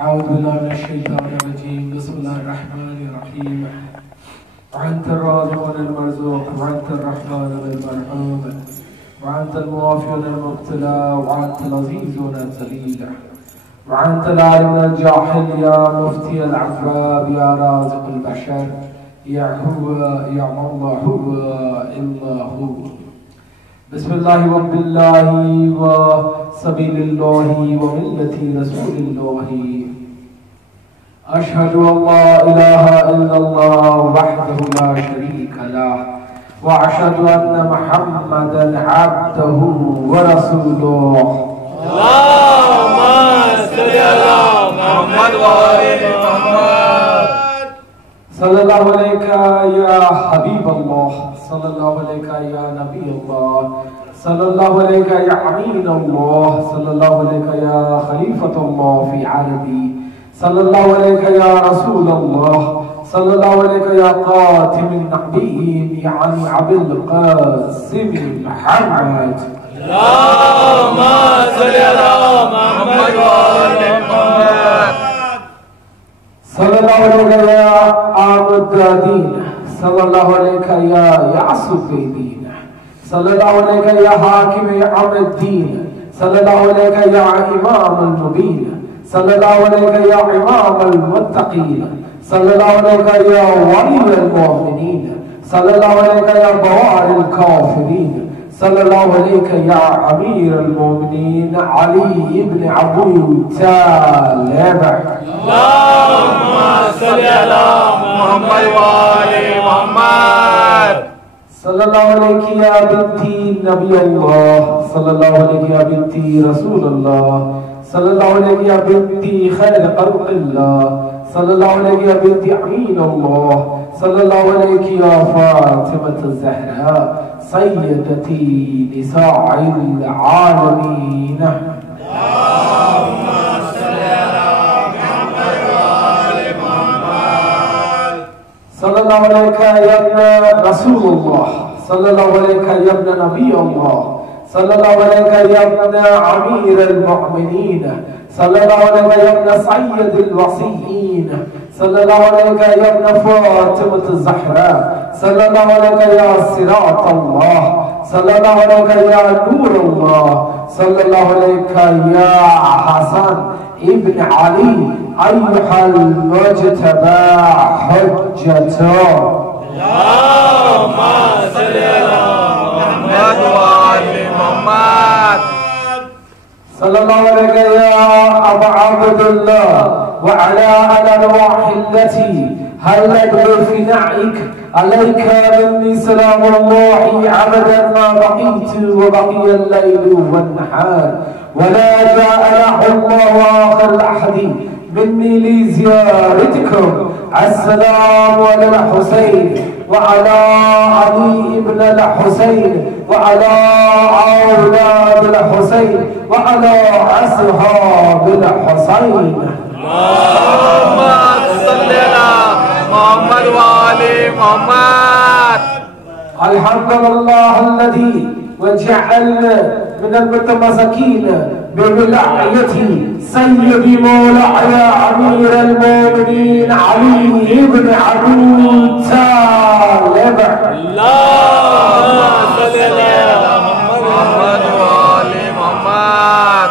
औज़ुबिल्लाहिमिनश्शैतानिर्रजीम बिस्मिल्लाहिर्रहमानिर्रहीम वअन्तर्राज़िक़ुल-मर्ज़ूक़ वअन्तर्रहमानुल-मरहूम वअन्तल-मुआफ़ियुल-मुब्तला वअन्तल-अज़ीज़ुल-ज़लील वअन्तल-आलिमुल-जाहिल या मुफ़्तियल-अफ़वाब या राज़िक़ुल-बशर या हुवा या मौला हुवा इल्ला हुवा बिस्मिल्लाहि व बिल्लाहि व सबीलिल्लाहि व मिल्लति रसूलिल्लाहि अशहदु अल्ला इलाहा इल्लल्लाह वहदहु ला शरीका लह व अशहदु अन्ना मुहम्मदन अब्दुहु व रसूलुहु अल्लाहुम्मा सल्लि अला मुहम्मद व आलि मुहम्मद सल्लल्लाहु अलैका या हबीब अल्लाह सल्लल्लाहु अलैका या नबी अल्लाह सल्लल्लाहु अलैका या अमीन अल्लाह सल्लल्लाहु अलैका या खलीफत अल्लाह फी अरबी सल्लल्लाहु अलैका या रसूल अल्लाह सल्लल्लाहु अलैका या खातिमुन नबिय्यीन यानी अबुल कासिम मुहम्मद अल्लाहुम्मा सल्लि अला मुहम्मद व आलि मुहम्मद सल्लल्लाहु अलैका या आमुद्दीन सल्लल्लाहु अलैका या यासुद्दीन सल्लल्लाहु अलैका या हाकिम अमद्दीन सल्लल्लाहु अलैका या इमामुल मुबीन सल्लल्लाहु अलैका या इमामुल मुत्तकीन सल्लल्लाहु अलैका या वलीयुल मुमिनीन सल्लल्लाहु अलैका या बवारिल काफिरीन सल्लल्लाहु अलैका या अमीरुल मुमिनीन अली इब्न अबू तालिब अल्लाहुम्मा सल्लि अला मुहम्मद व आलि मुहम्मद सल्लल्लाहु अलैहि या बिन्ती नबी अल्लाह सल्लल्लाहु अलैहि या बिन्ती रसूल अल्लाह सल्लल्लाहु अलैहि या बिन्ती खैर खल्क़िल्लाह सल्लल्लाहु अलैहि या बिन्ती अमीन अल्लाह सल्लल्लाहु अलैहि या फातिमत ज़हरा सय्यदती निसाइल आलमीन अल्लाहुम्मा सल्लि अला मुहम्मद व आलि मुहम्मद सल्लल्लाहु अलैहि या रसूलुल्लाह सल्लल्लाहु अलैहि या नबी अल्लाह सल्लल्लाहु अलैहि या अमीरुल मुमिनीन सल्लल्लाहु अलैहि या सय्यदुल वसीयीन सल्लल्लाहु अलैहि या फातिमत ज़हरा सल्लल्लाहु अलैहि या सिरात अल्लाह सल्लल्लाहु अलैहि या नूर अल्लाह सल्लल्लाहु अलैहि या हसन इब्न अली अय्युहल मुज्तबा हुज्जतु अल्लाहुम्मा सल्लि अला मुहम्मद व आलि मुहम्मद सल्लल्लाहु अलैहि या अबा अब्दुल्लाह व अला अलवाहि allati हल्लत बिफिनाइक अलैक मिन्नी सलामुल्लाहि अबदन मा बक़ीतु व बक़ियल लैलु वन नहार व ला जाअ लहुल्लाहु आखिर अहदी मिन्नी लिज़ियारतिकुम अस्सलामु अलल हुसैन व अला अली इब्न अल हुसैन व अला औलादिल हुसैन व अला अस्हाबिल हुसैन अल्लाहुम्मा सल्लि अला मुहम्मद व आलि मुहम्मद अल्हम्दुलिल्लाह अल्लज़ी वजअलना मिनल मुतमस्सिकीन बिविलायति सय्यदी मौलाया अमीरुल मुमिनीन अली इब्न अबू तालिब अल्लाहुम्मा सल्लि अला मुहम्मद व आलि मुहम्मद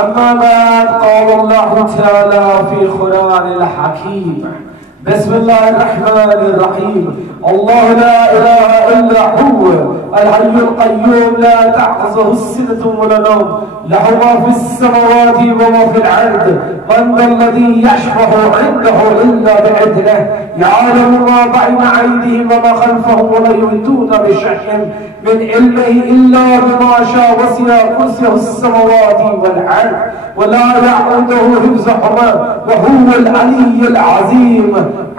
अम्मा बाद क़ाल अल्लाहु तआला फ़ी क़ुरआनिल हकीम बिस्मिल्लाहिर्रहमानिर्रहीम अल्लाहु ला इलाहा इल्ला हुव अल-हय्युल क़य्यूम ला तअख़ुज़ुहु सिनतुन व ला नौम लहु मा फ़िस समावाति व मा फ़िल अर्द मन ज़ल्लज़ी यशफ़अु इंदहु इल्ला बिइज़्निहि यअलमु मा बैना अयदीहिम व मा ख़ल्फ़हुम व ला युहीतूना बिशैइन मिन इल्मिहि इल्ला बिमा शाअ वसि'a कुर्सियुहु समावाति वल अर्द व ला यअऊदुहु हिफ़्ज़ुहुमा व हुवल अलिय्युल अज़ीम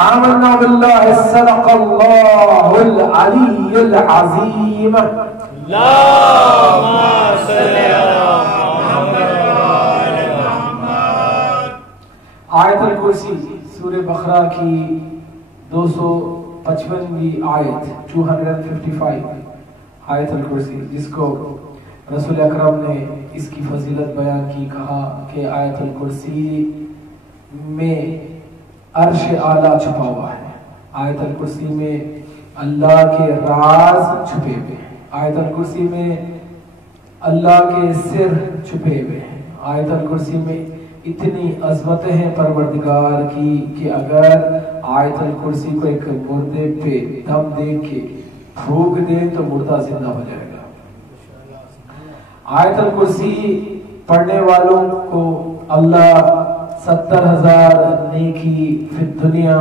आमन्ना बिल्लाहि सदक़ल्लाहुल अलिय्युल अज़ीम अल्लाहुम्मा सल्लि अला मुहम्मद व आलि मुहम्मद आयतुल कुर्सी सूरह बकरा की 255वीं आयत 255 आयतुल कुर्सी जिसको रसूल अकरम ने इसकी फजीलत बयान की, कहा कि आयतुल कुर्सी में अर्श आला छुपा हुआ है, आयतुल कुर्सी में अल्लाह के राज छुपे हुए हैं, आयतुल कुर्सी में अल्लाह के सिर छुपे हुए हैं, आयतुल कुर्सी में इतनी अजमतें हैं परवरदिगार की कि अगर आयतुल कुर्सी को एक मुर्दे पे दम दे के फूंक दे तो मुर्दा जिंदा हो जाएगा। आयतुल कुर्सी पढ़ने वालों को अल्लाह 70,000 नेकी फिर दुनिया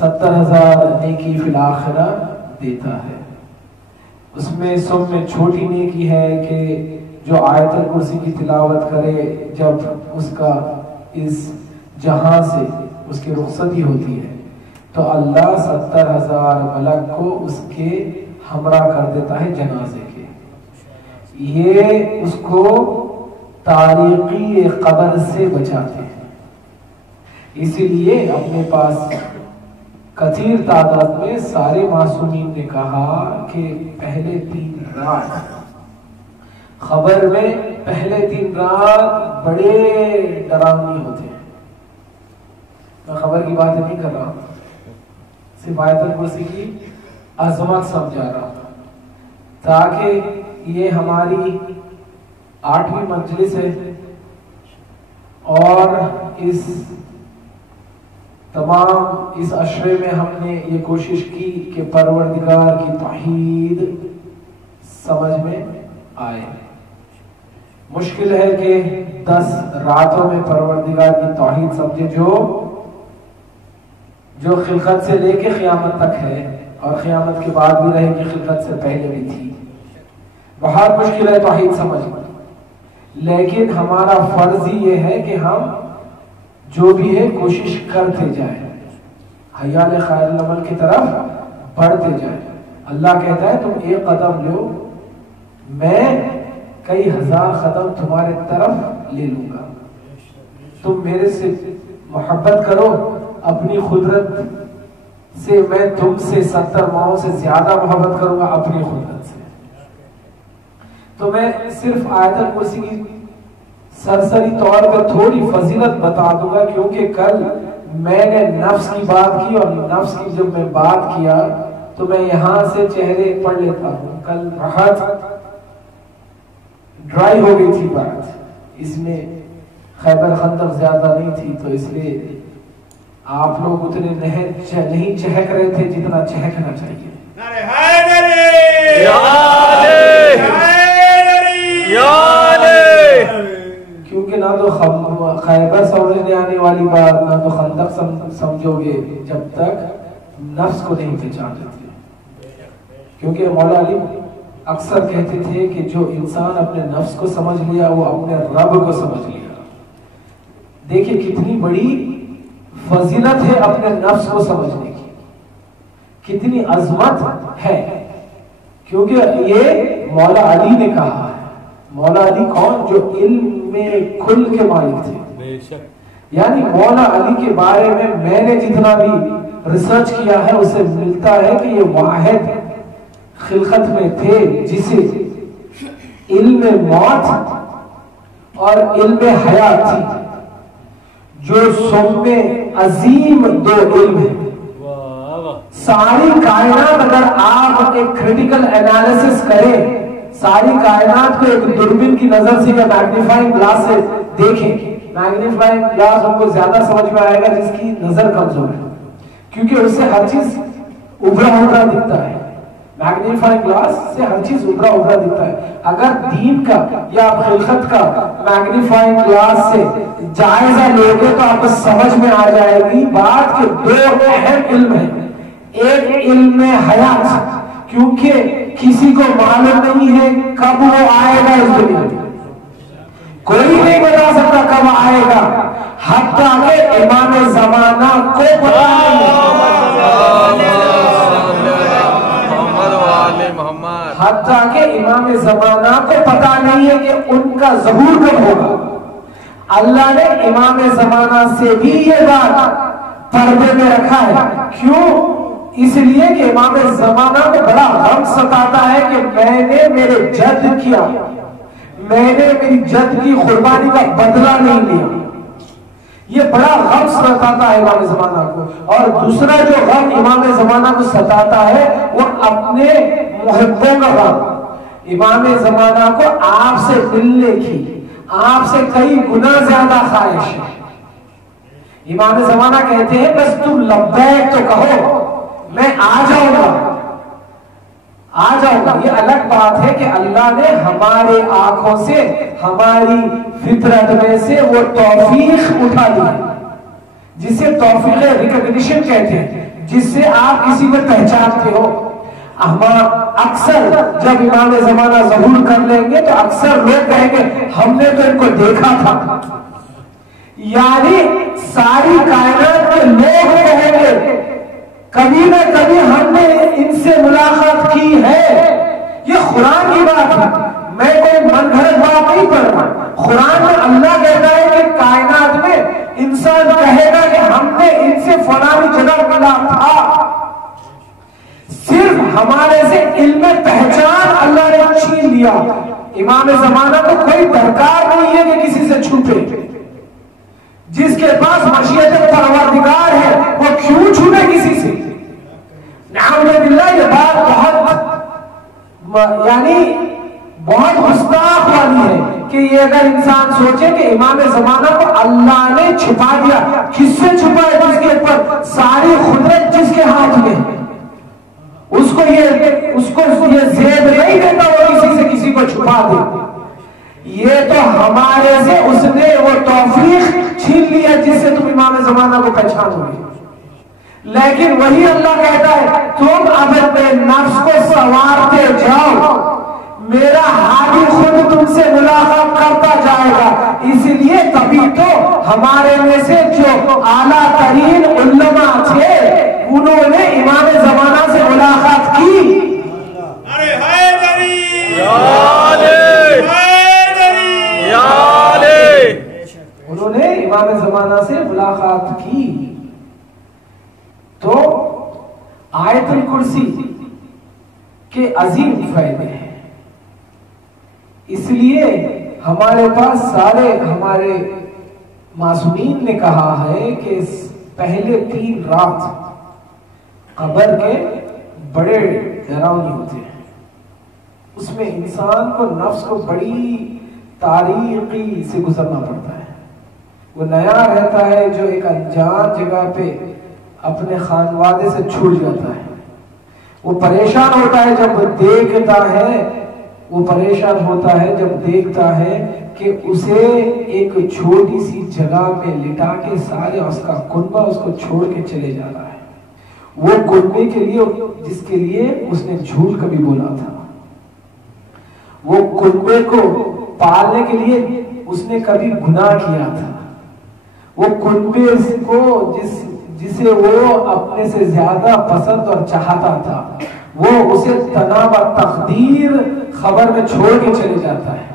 70,000 नेकी फिल आखिरा देता है। उसमें सब में छोटी नेकी है कि जो आयतुल कुर्सी की तिलावत करे, जब उसका इस जहां से उसकी रुखसती होती है तो अल्लाह 70,000 मलक को उसके हमरा कर देता है जनाजे के। ये उसको तारीकी कब्र से बचाते हैं। इसीलिए अपने पास कथीर तादाद में सारे मासूमीन ने कहा कि पहले 3 रात खबर में पहले 3 रात बड़े डरावनी होते हैं। मैं खबर की बात नहीं कर रहा, सिर्फ आयतुल कुर्सी की अजमत समझा रहा हूं, ताकि ये हमारी 8वीं मजलिस है और इस तमाम इस अशरे में हमने ये कोशिश की कि परवरदिगार की तौहीद समझ में आए। मुश्किल है कि 10 रातों में परवरदिगार की तौहीद समझे जो खिलकत से लेके क़यामत तक है और क़यामत के बाद भी रहेगी, खिलकत से पहले भी थी। बहुत मुश्किल है तौहीद समझना, लेकिन हमारा फर्ज ही ये है कि हम जो भी है कोशिश करते जाए, हयाल खैरुल अमल की तरफ बढ़ते जाए। अल्लाह कहता है तुम एक कदम लो, मैं कई हजार कदम तुम्हारे तरफ ले लूंगा। तुम मेरे से मोहब्बत करो, अपनी कुदरत से मैं तुमसे 70 माओं से ज्यादा मोहब्बत करूंगा अपनी कुदरत से। तो मैं सिर्फ आयतुल कुर्सी की सरसरी तौर पर थोड़ी फजीलत बता दूंगा, क्योंकि कल मैंने नफ्स की बात की और नफ्स की जब मैं बात किया तो मैं यहां से चेहरे पढ़ लेता हूं। कल बहुत ड्राई हो गई थी बात, इसमें खैबर खंदक ज्यादा नहीं थी, तो इसलिए आप लोग उतने नहीं चहक रहे थे जितना चहकना चाहिए। क्योंकि ना तो खैबर समझने आने वाली बात, ना तो खंदक समझोगे जब तक नफ्स को नहीं पहचान लेते। क्योंकि मौला अली अक्सर कहते थे कि जो इंसान अपने नफ्स को समझ लिया वो अपने रब को समझ लिया। देखिए कितनी बड़ी फजीलत है अपने नफ्स को समझने की, कितनी अजमत है, क्योंकि ये मौला अली ने कहा है। मौला अली कौन? जो इल्म में कुल के मालिक थे। यानी मौला अली के बारे में मैंने जितना भी रिसर्च किया है उसे मिलता है कि ये वाहिद खिलकत में थे जिसे इल्म मौत और इल्म हयात थी, जो सोमे अजीम 2 इल्म है। सारी कायनात अगर आप एक क्रिटिकल एनालिसिस करें, सारी कायनात को एक दूरबीन की नजर से या मैग्नीफाइंग ग्लास से देखें, मैग्नीफाइंग ग्लास हमको ज्यादा समझ में आएगा जिसकी नजर कमजोर है, क्योंकि उससे हर चीज उभरा उभरा दिखता है। मैग्नीफाइंग ग्लास से हर चीज उभरा उभरा दिखता है। अगर दीन का या खिलकत का मैग्नीफाइंग ग्लास से जायजा लोगे तो आपको समझ में आ जाएगी बात के 2 अहम इल्म है। एक इल्म हयात, क्योंकि किसी को मालूम नहीं है कब वो आएगा इस दुनिया में, कोई नहीं बता सकता कब आएगा, हत्ता के इमाम ज़माना को पता हत्ता के इमाम ज़माना को पता नहीं है कि उनका ज़हूर कब होगा। अल्लाह ने इमाम ज़माना से भी ये बात पर्दे में रखा है। क्यों? इसलिए कि इमाम ज़माना को बड़ा गम सताता है कि मैंने मेरे जद किया मैंने मेरी जद की कुर्बानी का बदला नहीं लिया। ये बड़ा गम सताता है इमाम ज़माना को। और दूसरा जो गम इमाम ज़माना को सताता है वो अपने मुहब्बों का गम। इमाम ज़माना को आपसे मिलने की, आपसे कई गुना ज्यादा ख्वाहिश है। इमाम ज़माना कहते हैं बस तुम लब्बैक तो कहो, मैं आ जाऊंगा। ये अलग बात है कि अल्लाह ने हमारे आंखों से, हमारी फितरत में से वो तौफीक उठा दी, जिसे तौफीक रिकॉग्निशन कहते हैं, जिससे आप किसी को पहचानते हो। हम अक्सर जब इमाम ज़माना ज़हूर कर लेंगे तो अक्सर लोग कहेंगे हमने तो इनको देखा था। यानी सारी कायनात के लोग कहेंगे कभी ना कभी हमने इनसे मुलाकात की है। ये कुरान की बात है, मैं कोई मनगढ़ंत बात नहीं पढ़ रहा। कुरान में अल्लाह कहता है कि कायनात में इंसान कहेगा कि हमने इनसे फलानी जगह मिला था। सिर्फ हमारे से इल्म पहचान अल्लाह ने छीन लिया। इमाम ज़माना को कोई दरकार नहीं है कि किसी से छूटे। जिसके पास मशीयत परवरदिगार है वो क्यों छूटे किसी से? नाउज़ुबिल्लाह, ये बात बहुत गुस्ताख वाली है कि ये अगर इंसान सोचे कि इमाम ज़माना को अल्लाह ने छुपा दिया। किससे छुपाया? जिसके ऊपर सारी खुदरत जिसके हाथ में, उसको ये ज़ेब नहीं देता वो किसी से किसी को छुपा दे। ये तो हमारे से उसने वो तौफीक छीन लिया जिससे तुम इमाम ज़माना को पहचानोगे। लेकिन वही अल्लाह कहता है तुम अपने नफ्स को संवारते जाओ, मेरा हादी खुद तुमसे मुलाकात करता जाएगा। इसलिए तभी तो हमारे में से जो आला तरीन उल्लमा थे उन्होंने इमाम ज़माना से मुलाकात की। अरे हैदरी उन्होंने इमाम ज़माना से मुलाकात की। तो आयतुल कुर्सी के अजीम फायदे हैं। इसलिए हमारे पास हमारे मासूमीन ने कहा है कि पहले 3 रात कब्र के बड़े डरावनी होते हैं। उसमें इंसान को नफ्स को बड़ी तारीकी से गुजरना पड़ता है। वो नया रहता है जो एक अनजान जगह पे अपने खानवादे से छूट जाता है। वो परेशान होता है जब देखता है, वो परेशान होता है जब देखता है कि उसे एक छोटी सी जगह पे लिटा के सारे उसका कुनबा उसको छोड़ के चले जा रहा है। वो कुनबे के लिए जिसके लिए उसने झूठ कभी बोला था, वो कुनबे को पालने के लिए उसने कभी गुनाह किया था, वो कुनबे को जिसे वो अपने से ज्यादा पसंद और चाहता था, वो उसे तनाव और तकदीर खबर में छोड़ के चले जाता है।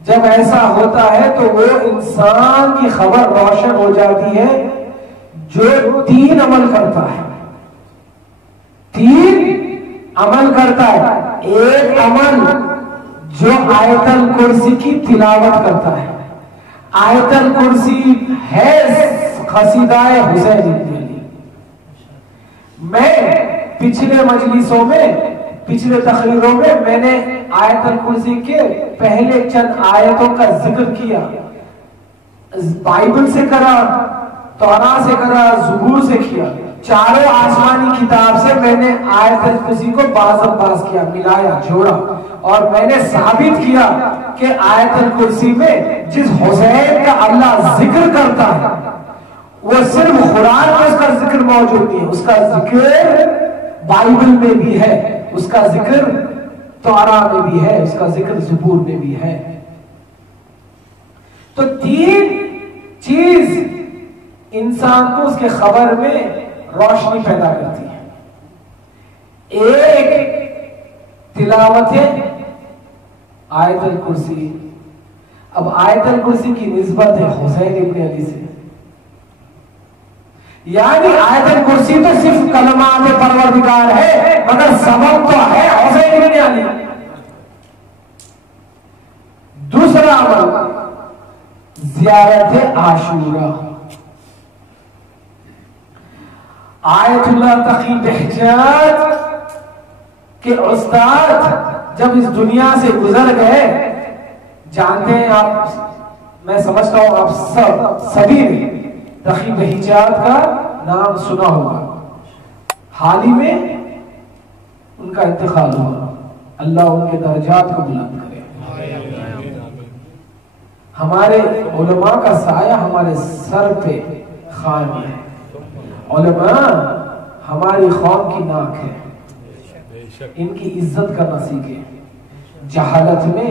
जब ऐसा होता है तो वो इंसान की खबर रोशन हो जाती है जो 3 अमल करता है। 3 अमल करता है। एक अमल जो आयतल कुर्सी की तिलावत करता है। आयतल कुर्सी है खसीदाए हुसैन इब्न अली। मैं पिछले मजलिसों में, पिछले तकरीरों में मैंने आयतल कुर्सी के पहले चंद आयतों का जिक्र किया। बाइबल से करा, तौरा से करा, ज़बूर से किया। चारों आसमानी किताब से मैंने आयतल कुर्सी को बाज़ किया, मिलाया, जोड़ा और मैंने साबित किया कि आयतल कुर्सी में जिस हुसैन का अल्लाह जिक्र करता है वो सिर्फ कुरान में उसका जिक्र मौजूद नहीं है, उसका जिक्र बाइबल में भी है, उसका जिक्र तौरा में भी है, उसका जिक्र ज़बूर में भी है। तो 3 चीज इंसान को उसके खबर में रोशनी पैदा करती है। एक तिलावत आयतल कुर्सी। अब आयतल कुर्सी की निस्बत है हुसैन इब्न अली से, यानी आयतल कुर्सी तो सिर्फ कलमात परवरदिगार है मगर सबब तो है हुसैन इब्न अली। दूसरा अमल ज़ियारत आशूरा। आयतुल्लाह तकी बहजात के उस्ताद जब इस दुनिया से गुजर गए, जानते हैं आप, मैं समझता हूं आप सभी ने तकी बहजात का नाम सुना होगा। हाल ही में उनका इंतकाल हुआ। अल्लाह उनके दर्जात को बुलंद करे। हमारे उलमा का साया हमारे सर पे खान है। उलमा हमारी कौम की नाक है, इनकी इज्जत करना सीखे, जहालत में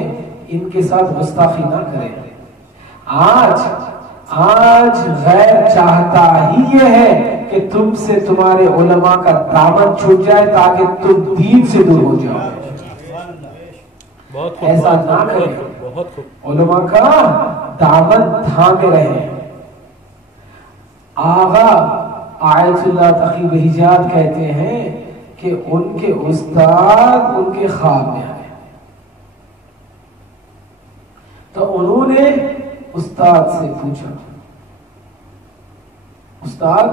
इनके साथ गुस्ताखी ना करें। आज गैर चाहता ही ये है कि तुमसे तुम्हारे उलमा का दामन छूट जाए ताकि तुम दीन से दूर हो जाओ। ऐसा ना करें, उलमा का दामन थामे रहे। आगा आयतुल्लाह तकी बहजात कहते हैं कि उनके उस्ताद उनके ख्वाब में आए, तो उन्होंने उस्ताद से पूछा, उस्ताद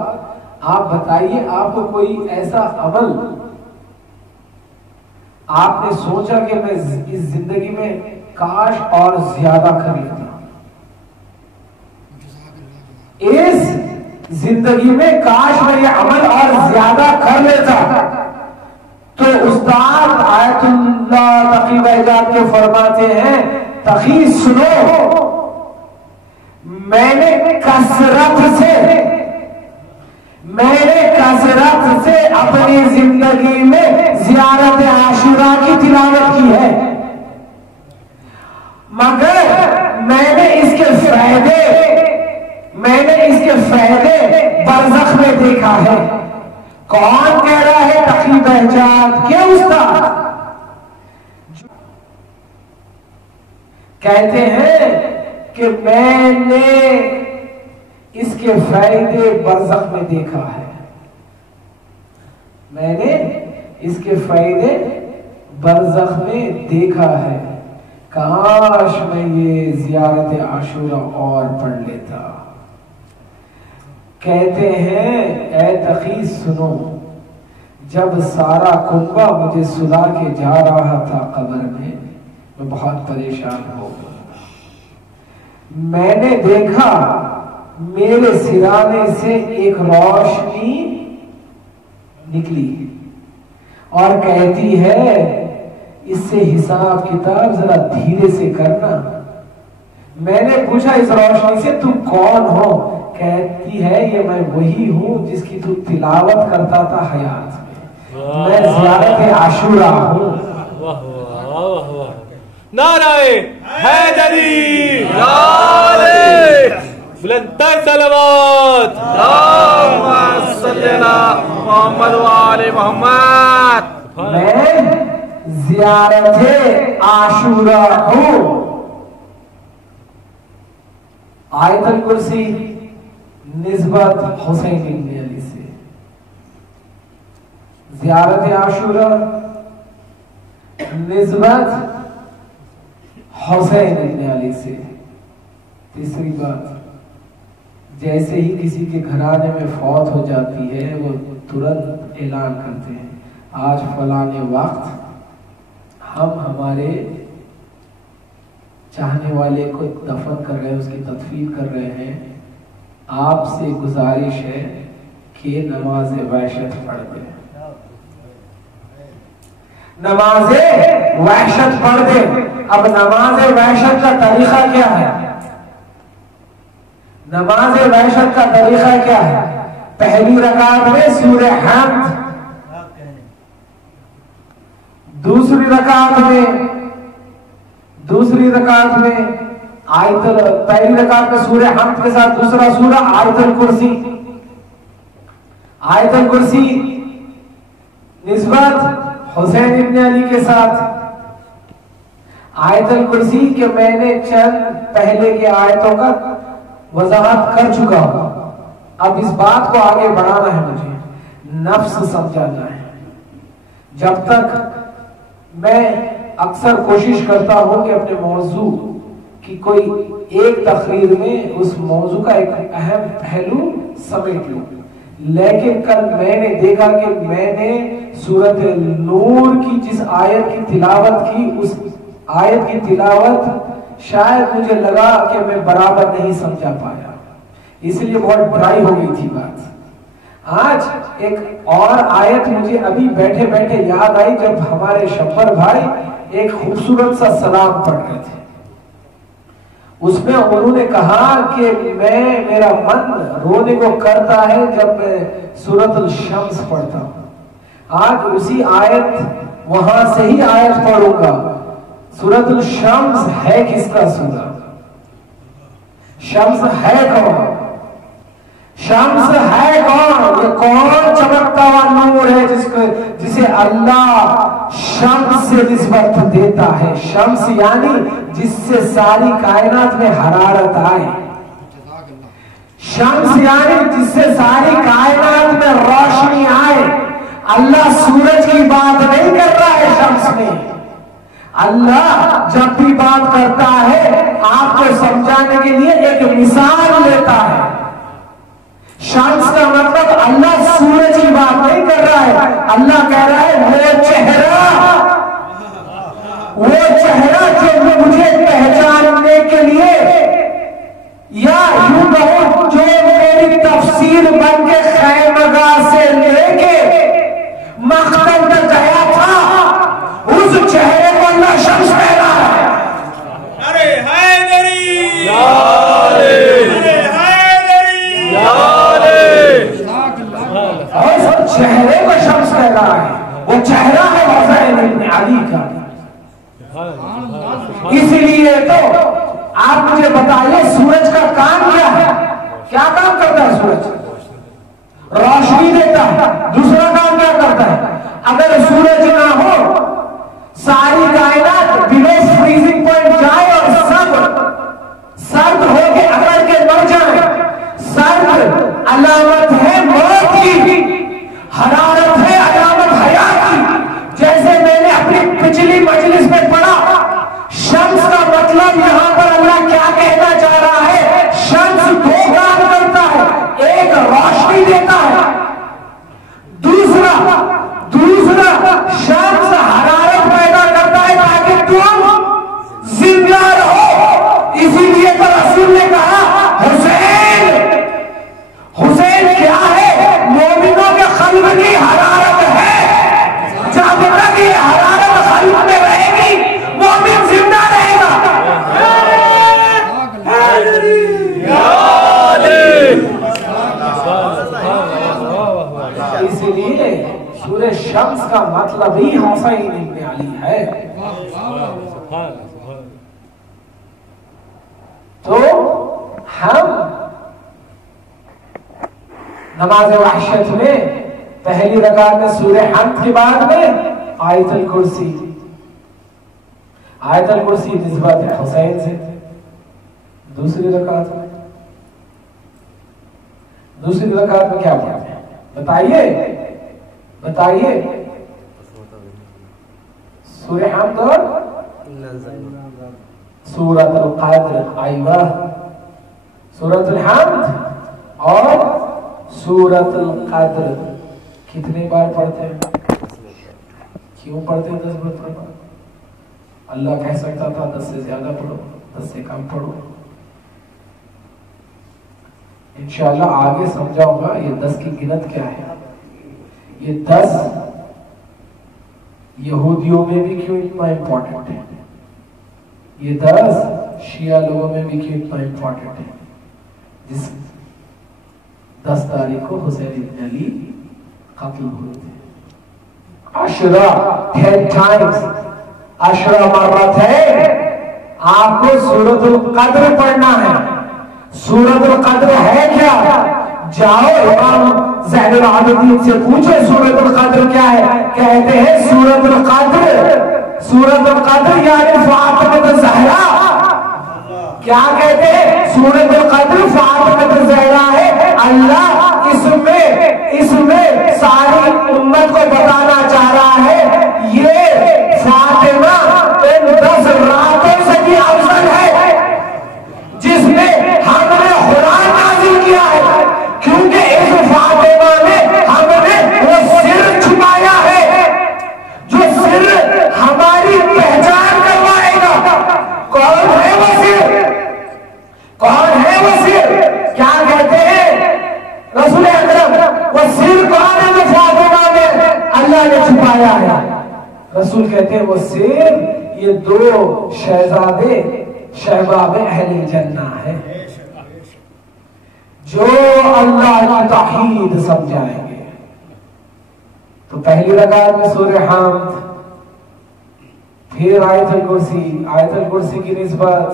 आप बताइए, आपको कोई ऐसा अमल आपने सोचा कि मैं इस जिंदगी में काश और ज्यादा कर लेता, इस जिंदगी में काश मैं ये अमल और ज्यादा कर लेता? तो उस्ताद आयतुल्लाह तकी बहजात के फरमाते हैं, तकी सुनो, मैंने कसरत से अपनी जिंदगी में ज़ियारत आशूरा की तिलावत की है, मगर मैंने इसके फायदे बरज़ख में देखा है। कौन कह रहा है? तकी बहजात के उस्ताद कहते हैं कि मैंने इसके फायदे बरज़ख में देखा है, मैंने इसके फायदे बरज़ख में देखा है। काश मैं ये ज़ियारत आशूरा और पढ़ लेता। कहते हैं, ऐ तकी सुनो, जब सारा कुंबा मुझे सुला के जा रहा था कब्र में, मैं बहुत परेशान हो गया। मैंने देखा मेरे सिराने से एक रोशनी निकली और कहती है, इससे हिसाब किताब जरा धीरे से करना। मैंने पूछा, इस रोशनी से तुम कौन हो? कहती है, ये मैं वही हूं जिसकी तू तिलावत करता था हयात में, मैं ज़ियारत आशूरा हूं। नाराए हैदरी, बुलंदतर सलावत, मोहम्मद वाले मोहम्मद। मैं ज़ियारत आशूरा हूं। आयतुल कुर्सी निस्बत हुसैन इब्न अली से, ज़ियारत आशूरा निस्बत हुसैन इब्न अली से। तीसरी बात, जैसे ही किसी के घराने में फौत हो जाती है, वो तुरंत ऐलान करते हैं, आज फलाने वक्त हम हमारे चाहने वाले को दफन कर रहे हैं, उसकी तदफीन कर रहे हैं, आपसे गुजारिश है कि नमाज वहशत पढ़ दे, नमाज वहशत पढ़ दे। अब नमाज वहशत का तरीका क्या है? नमाज वहशत का तरीका क्या है? पहली रकात में सूरह हम्द, दूसरी रकात में पहली रकात में सूरह हम्द के साथ दूसरा सूरा आयतुल कुर्सी। आयतुल कुर्सी निस्बत हुसैन इब्न अली के साथ। आयतुल कुर्सी के मैंने चंद पहले के आयतों का वजाहत कर चुका हूं, अब इस बात को आगे बढ़ाना है, मुझे नफ्स समझाना है। जब तक मैं अक्सर कोशिश करता हूं कि अपने मौजू कि कोई एक तकरीर में उस मौजू का एक अहम पहलू समेट लूं, लेकिन कल मैंने देखा कि मैंने सूरत नूर की जिस आयत की तिलावत की, उस आयत की तिलावत शायद मुझे लगा कि मैं बराबर नहीं समझा पाया, इसलिए बहुत ड्राई हो गई थी बात। आज एक और आयत मुझे अभी बैठे बैठे याद आई, जब हमारे शब्बर भाई एक खूबसूरत सा सलाम पढ़ रहे थे। उसमें उन्होंने कहा कि मेरा मन रोने को करता है जब मैं सूरतुल शम्स पढ़ता हूं। आज उसी आयत, वहां से ही आयत पढ़ूंगा। सूरतुल शम्स है किसका सूरा? शम्स है कौन? शम्स है कौन? ये कौन चमकता हुआ नूर है जिसे अल्लाह शम्स से निस्बत देता है। शम्स यानी जिससे सारी कायनात में हरारत आए। शम्स यानी जिससे सारी कायनात में रोशनी आए। अल्लाह सूरज की बात नहीं कर रहा है शम्स में। अल्लाह जब भी बात करता है आपको समझाने के लिए एक मिसाल लेता है। शम्स का मतलब अल्लाह सूरज की बात नहीं कर रहा है। अल्लाह कह रहा है वो चेहरा जो मुझे पहचानने के लिए, या यूं कहो जो मेरी तफसीर बन के खैमगाह से लेके मख्तम तक गया था, उस चेहरे को अल्लाह शम्स कह रहा है। अरे हैदरी, और चेहरे को शम्स कह रहा है। वो चेहरा है हुसैन इब्न अली का। इसलिए तो आप मुझे बताइए सूरज का काम क्या है? क्या काम करता है सूरज? रोशनी देता है। दूसरा काम क्या करता है? अगर सूरज ना हो सारी कायनात बिलो फ्रीजिंग पॉइंट जाए और सब सर्द होके अकड़ के मर जाए। सर्द अलामत है मौत की, हरारत है अलामत हयात की। जैसे मैंने अपनी पिछली मजलिस में पढ़ा, शम्स का मतलब यहां पर अल्लाह क्या कहना चाह रहा है? शम्स दो काम करता है, एक रोशनी देता है, दूसरा शम्स हरारत पैदा करता है ताकि तुम जिंदा रहो। इसीलिए तो रसूल ने कहा हुसैन क्या है? मोमिनों के क़ल्ब की हरारत है। जब तक ये हरारत क़ल्ब में रहेगी मोमिन जिंदा रहेगा। इसलिए सूरह शम्स का मतलब ही हुसैन इब्न अली है। तो हम नमाज वहशत में पहली रकात में सूरह हम्द के बाद में आयतुल कुर्सी। आयतुल कुर्सी निस्बत है हुसैन से। दूसरी रकात में क्या पढ़ते हैं? बताइए। सूरह हम्द और सूरतुल क़द्र। आइवा, सूरतुल हम्द और सूरतुल क़द्र कितने बार पढ़ते हैं? क्यों पढ़ते हैं 10 बार? अल्लाह कह सकता था 10 से ज्यादा पढ़ो, 10 से कम पढ़ो। इंशाअल्लाह आगे समझाऊंगा ये 10 की गिनत क्या है। ये 10 यहूदियों में भी क्यों इतना इंपॉर्टेंट है, ये 10 शिया लोगों में भी क्यों इतना इंपॉर्टेंट है। जिस 10 तारीख को हुसैन इब्न अली कत्ल हुए थे। अशरा 10 टाइम्स, अशरा मर्रत है। आपको सूरतुल क़द्र पढ़ना है। सूरतुल क़द्र है क्या? जाओ इमाम ज़ैनुल आबिदीन से पूछो सूरतुल क़द्र क्या है। कहते हैं सूरतुल क़द्र यानी फातिमा ज़हरा। क्या कहते हैं? सूरतुल क़द्र फातिमा ज़हरा है। अल्लाह इसमें सारी उम्मत को बताना चाह रहा है ये फातिमा इन 10 रातों से भी अफजल है। रसूल कहते हैं वो शेर, ये दो शहजादे शहबाबे अहले जन्ना है जो अल्लाह की तौहीद समझाएंगे। तो पहली रकात में सूरह हम्द, फिर आयतुल कुर्सी। आयतुल कुर्सी की निस्बत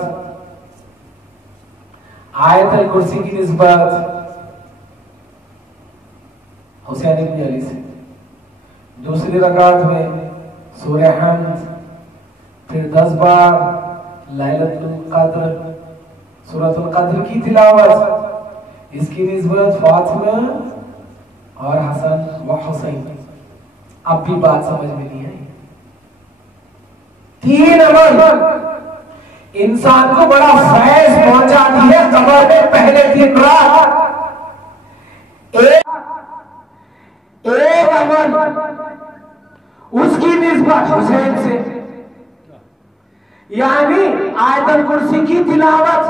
हुसैन इब्न अली से। दूसरी रकात में सूरह हम्द, फिर 10 बार लैलतुल क़द्र, सूरतुल क़द्र की तिलावत। इसकी निस्बत फातिमा और हसन व हुसैन। अब भी बात समझ में नहीं आई। 3 अमल इंसान को बड़ा फैज पहुंचाती है कब्र में पहले 3 रात। एक अमल उसकी निस्बत हुसैन से, यानी आयतुल कुर्सी की तिलावत।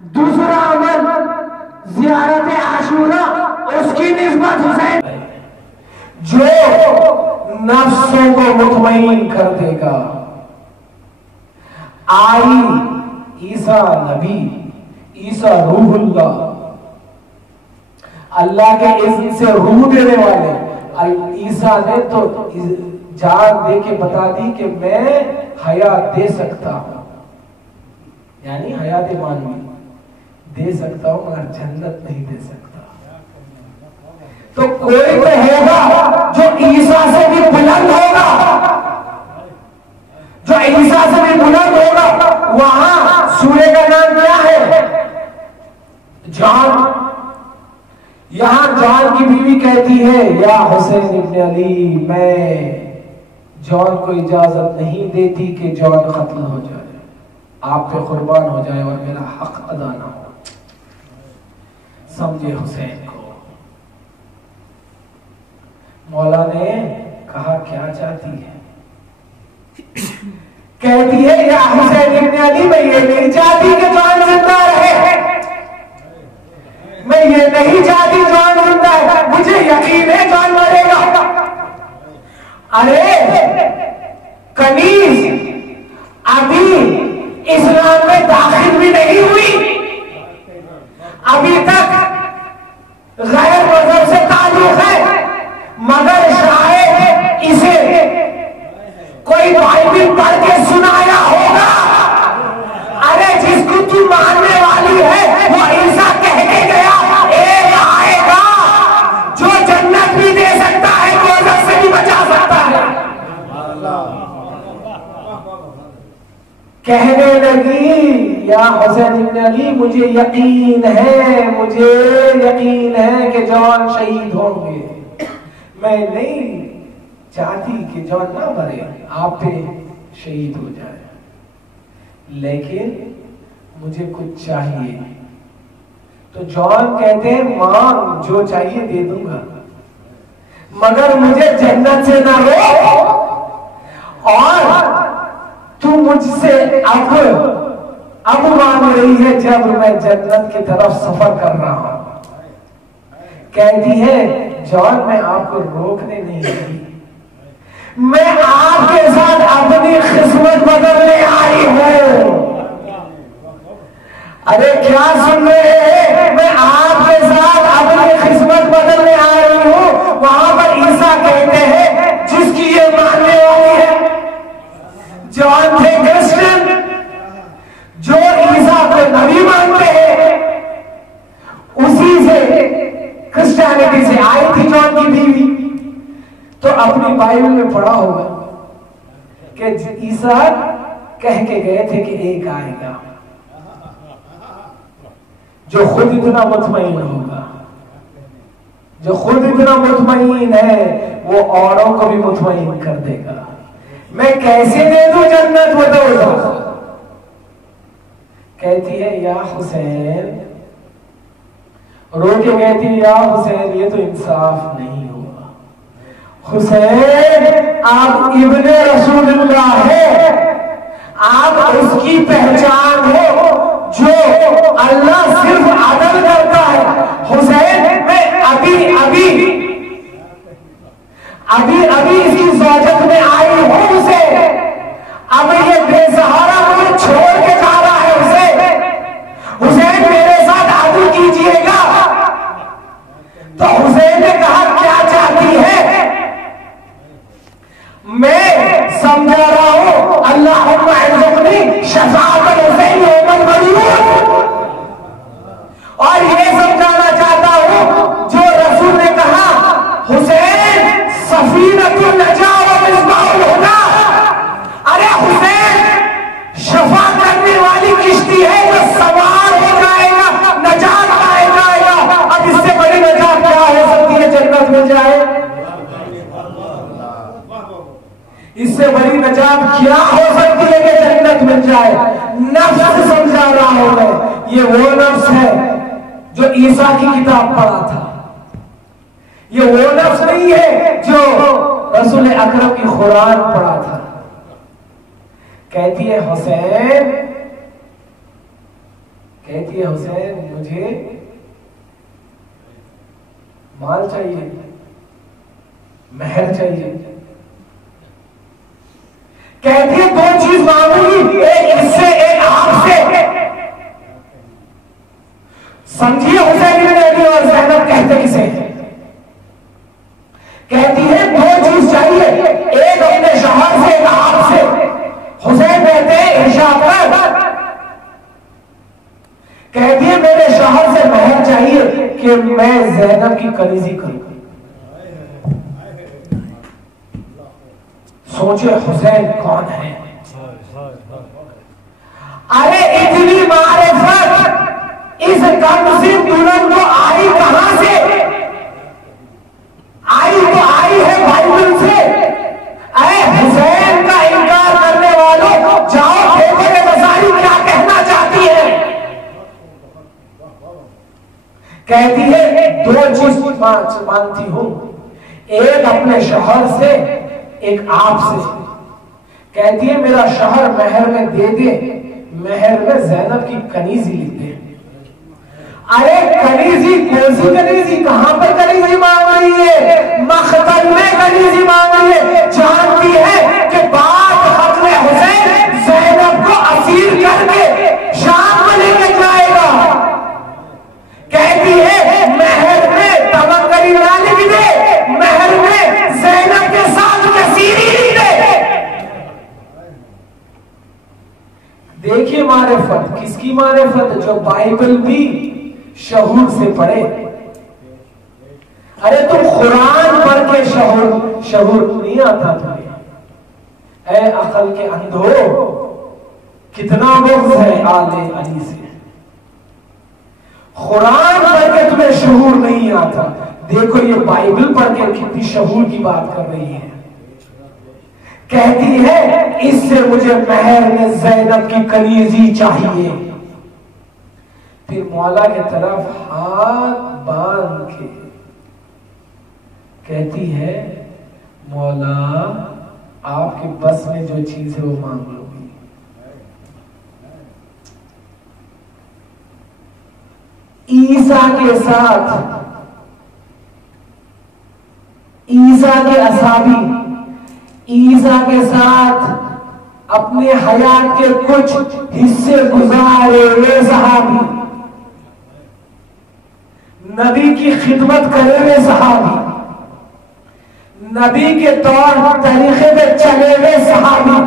दूसरा अमल ज़ियारत आशूरा, उसकी निस्बत हुसैन। जो नफ्सों को मुतमईन कर देगा। आई ईसा नबी, ईसा रूहुल्लाह, अल्लाह के इज़्न से रूह देने वाले। ईसा ने तो जान दे के बता दी कि मैं हयात दे सकता हूं, यानी हयात मानवी दे सकता हूं, मगर जन्नत नहीं दे सकता। तो कोई तो होगा जो ईसा से भी बुलंद होगा, जो ईसा से भी बुलंद होगा। वहां सूर्य का नाम क्या है? जॉन। यहां जॉन की बीवी कहती है, या हुसैन इब्न अली, मैं जॉन को इजाजत नहीं देती कि जॉन कत्ल हो जाए, आप पे कुर्बान हो जाए और मेरा हक अदा ना हो। समझे हुसैन को। मौला ने कहा क्या चाहती है? कहती है, या हुसैन इब्न अली, मैं ये नहीं चाहती कि जॉन जिंदा रहे, मैं ये नहीं चाहती जॉन जिंदा है, मुझे यकीन है जॉन मरेगा। अरे कनीज अभी इस्लाम में दाखिल भी नहीं हुई, अभी तक गैर मजहब से ताल्लुक है, मगर शायद इसे कोई बाइबिल पढ़ के सुनाया होगा। अरे जिसको तू मानने वाली है वो ईसा कह के गया, एक आएगा जो जन्नत भी दे सकता है, दोज़ख से भी बचा सकता है। कहने लगी, या हुसैन इब्न अली, मुझे यकीन है कि जॉन शहीद होंगे। मैं नहीं चाहती कि जॉन ना मरे, आप पे शहीद हो जाए, लेकिन मुझे कुछ चाहिए। तो जॉन कहते हैं, मांग, जो चाहिए दे दूंगा, मगर मुझे जन्नत से ना रोक, और तू मुझसे अब मांग रही है जब मैं जन्नत की तरफ सफर कर रहा हूं। कहती है, जॉन मैं आपको रोकने नहीं आई, मैं आपके साथ अपनी किस्मत बदलने आई हूं। अरे क्या सुन रहे हैं? मैं आपके साथ अपनी किस्मत बदलने आई हूं। वहां पर ईसा कहते हैं, जिसकी ये मानने वाली है। जॉन थे क्रिश्चियन, जो ईसा को नबी मानते हैं, उसी से क्रिश्चियनिटी से आई थी जॉन की बीवी। तो अपनी बाइबल में पढ़ा होगा कि ईसा कह के गए थे कि एक आएगा जो खुद इतना मुतमईन होगा, जो खुद इतना मुतमईन है, वो औरों को भी मुतमईन कर देगा। मैं कैसे दे दूं जन्नत, वो दोज़ख। कहती है, या हुसैन, रो के कहती है, या हुसैन, ये तो इंसाफ नहीं हुआ। हुसैन, आप इब्ने रसूलुल्लाह है, आप उसकी पहचान हो जो अल्लाह सिर्फ अदल करता है। हुसैन, मैं अभी इसकी बात क्या हो सकती है कि जन्नत मिल जाए? नफ्स समझा रहा हूं मैं, ये वो नफ्स है जो ईसा की किताब पढ़ा था। ये वो नफ्स नहीं है जो रसूल अकरम की कुरान पढ़ा था। कहती है हुसैन मुझे माल चाहिए, महर चाहिए। कहती है दो चीज मांगूंगी, एक इससे एक आपसे। समझिए हुसैन इब्न अली और ज़ैनब कहते किसे? कहती है दो चीज चाहिए, एक अपने शौहर से, एक आपसे। हुसैन कहते हैं इरशाद कर। कहती है मेरे शौहर से महर चाहिए कि मैं ज़ैनब की कलीजी करूं। सोचे हुसैन कौन है? अरे इतनी मारिफत इस कमसिन दुल्हन को आई कहां से? आई तो आई है बाइबल से। अरे हुसैन का इनकार करने वालों, जाओ देखो कि मसारी क्या कहना चाहती है। कहती है दो चीज मानती हूं, एक अपने शौहर से, एक आपसे। कहती है मेरा शौहर महर में दे दे, महर में ज़ैनब की कनीजी लिख दे। अरे कनीजी कौन सी कनीजी? कहां पर कनीजी मांग रही है? मखतल में कनीजी मांग रही है। जानती है कि बात हक़ हुसैन ज़ैनब को असीर करके शाम में लेकर जाएगा। कहती है महर में तवक्कुल ना लिख दे, महर में ज़ैनब के साथ कसीरी लिख दे। देखिए मारिफत, किसकी मारिफत? जो बाइबल भी शहूर से पढ़े। अरे तुम कुरान पढ़ के शहूर नहीं आता तुम्हें? ऐ अकल के अंधो, कितना बुग़्ज़ है आले अली से। कुरान पढ़ के तुम्हें शहूर नहीं आता। देखो ये बाइबल पढ़ के कितनी शहूर की बात कर रही है। कहती है इससे मुझे महर में ज़ैनब की कलीजी चाहिए। फिर मौला की तरफ हाथ बांध के कहती है मौला आपके बस में जो चीज है वो मांग लोगी। ईसा के साथ, ईसा के असाबी, ईसा के साथ अपने हयात के कुछ हिस्से गुजारे हुए सहाबी, नबी की खिदमत करे हुए सहाबी, नबी के तौर तरीके पे चले हुए सहाबी,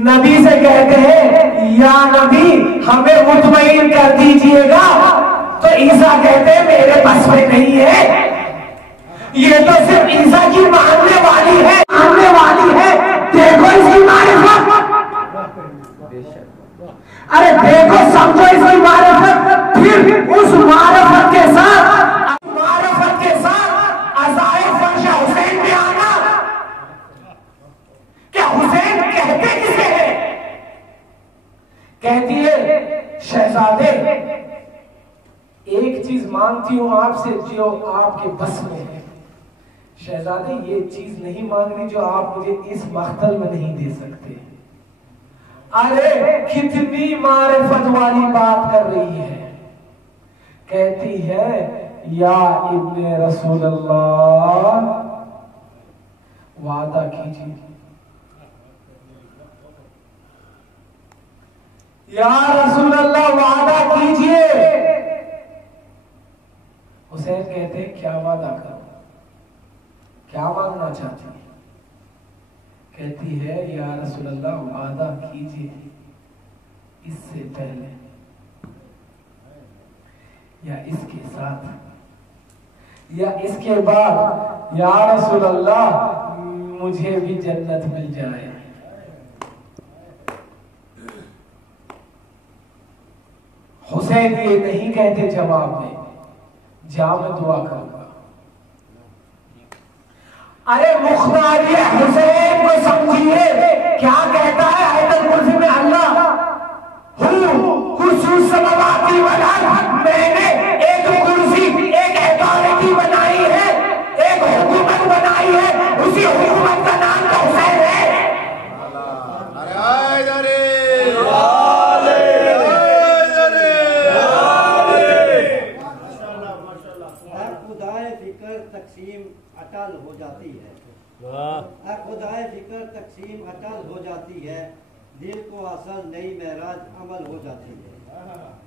नबी से कहते हैं या नबी हमें मुतमईन कर दीजिएगा, तो ईसा कहते हैं मेरे बस में नहीं है, ये तो सिर्फ ईसा की मानने वाली है, मानने वाली है। देखो इसकी मारिफत, अरे देखो समझो इसकी मारिफत। फिर उस मारिफत के साथ अज़ाए फर्श हुसैन भी आना। क्या हुसैन कहते किसे है? कहती है शहजादे एक चीज मांगती हूं आपसे जो आपके बस में है। शहजादे ये चीज नहीं मांग रही जो आप मुझे इस मख्तल में नहीं दे सकते। अरे कितनी मारिफत वाली बात कर रही है। कहती है या इब्ने रसूल अल्लाह वादा कीजिए, या रसूल अल्लाह वादा कीजिए। हुसैन कहते हैं क्या वादा करो, क्या मांगना चाहती है? कहती है या रसूल अल्लाह वादा कीजिए इससे पहले या इसके साथ या इसके बाद या रसूल अल्लाह मुझे भी जन्नत मिल जाए। हुसैन ये नहीं कहते जवाब में जा मैं दुआ करूंगा। अरे मुख्तारिये हुसैन को समझिए, क्या कहता है आयतुल कुर्सी में अल्लाह, कुर्सी समावाती वाला, मैंने एक कुर्सी, एक अथॉरिटी बनाई है, एक हुकूमत बनाई है, उसी हुकूमत का नाम तो हुसैन है। तकसीम अटल हो जाती है, खुदाए फिक्र तकसीम अटल हो जाती है, दिल को असल नई महराज अमल हो जाती है।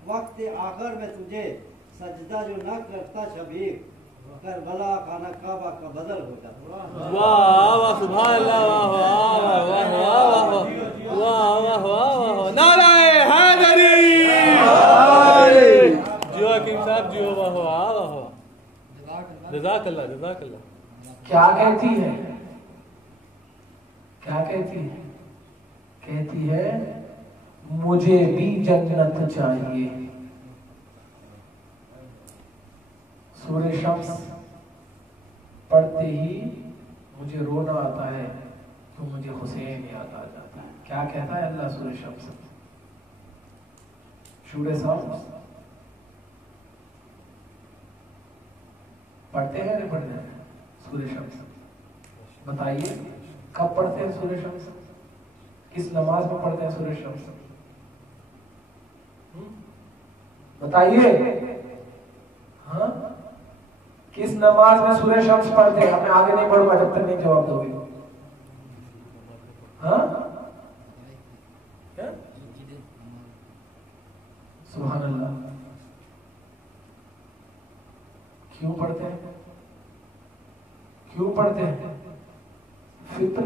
वक्त आखिर में तुझे सजदा जो न करता शबीर, करबला खाना काबा का बदल हो जाता है। वाह वाह सुभान अल्लाह, वाह वाह वाह वाह वाह, नाराए हैदरी, जियो हकीम साहब जियो, वाह वाह वाह, जज़ाकल्लाह जज़ाकल्लाह। क्या कहती है, क्या कहती है? कहती है मुझे भी जन्नत चाहिए। सूरह शम्स पढ़ते ही मुझे रोना आता है, तो मुझे हुसैन याद आ जाता है। क्या कहता है अल्लाह सूरह शम्स? सूरह शम्स पढ़ते हैं नहीं पढ़ते हैं? सूरह शम्स बताइए कब पढ़ते हैं सूरह शम्स? किस नमाज में पढ़ते हैं सूरह शम्स? बताइए। हाँ, किस नमाज में सूरह शम्स पढ़ते हैं? मैं आगे नहीं बढ़ूंगा जब तक नहीं जवाब दोगे। हाँ, सुभान अल्लाह। क्यों पढ़ते हैं? क्यों पढ़ते हैं? फित्र,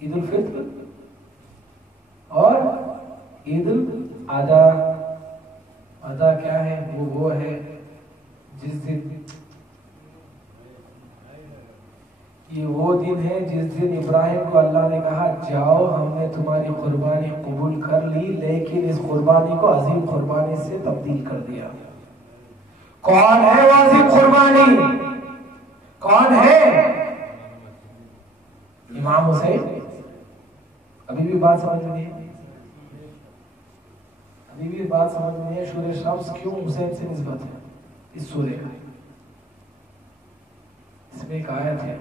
ईद उल फित्र और ईद उल अदा। अदा क्या है? वो है जिस दिन, ये वो दिन है जिस दिन इब्राहिम को अल्लाह ने कहा जाओ हमने तुम्हारी कुर्बानी कबूल कर ली, लेकिन इस कुर्बानी को अजीम कुर्बानी से तब्दील कर दिया। कौन है वो अजीम कुर्बानी? कौन है? इमाम हुसैन। अभी भी बात समझ में नहीं है? अभी भी बात समझ में नहीं है? सूरह शम्स क्यों हुसैन से निस्बत है इस सूरह का? इसमें एक आयत है,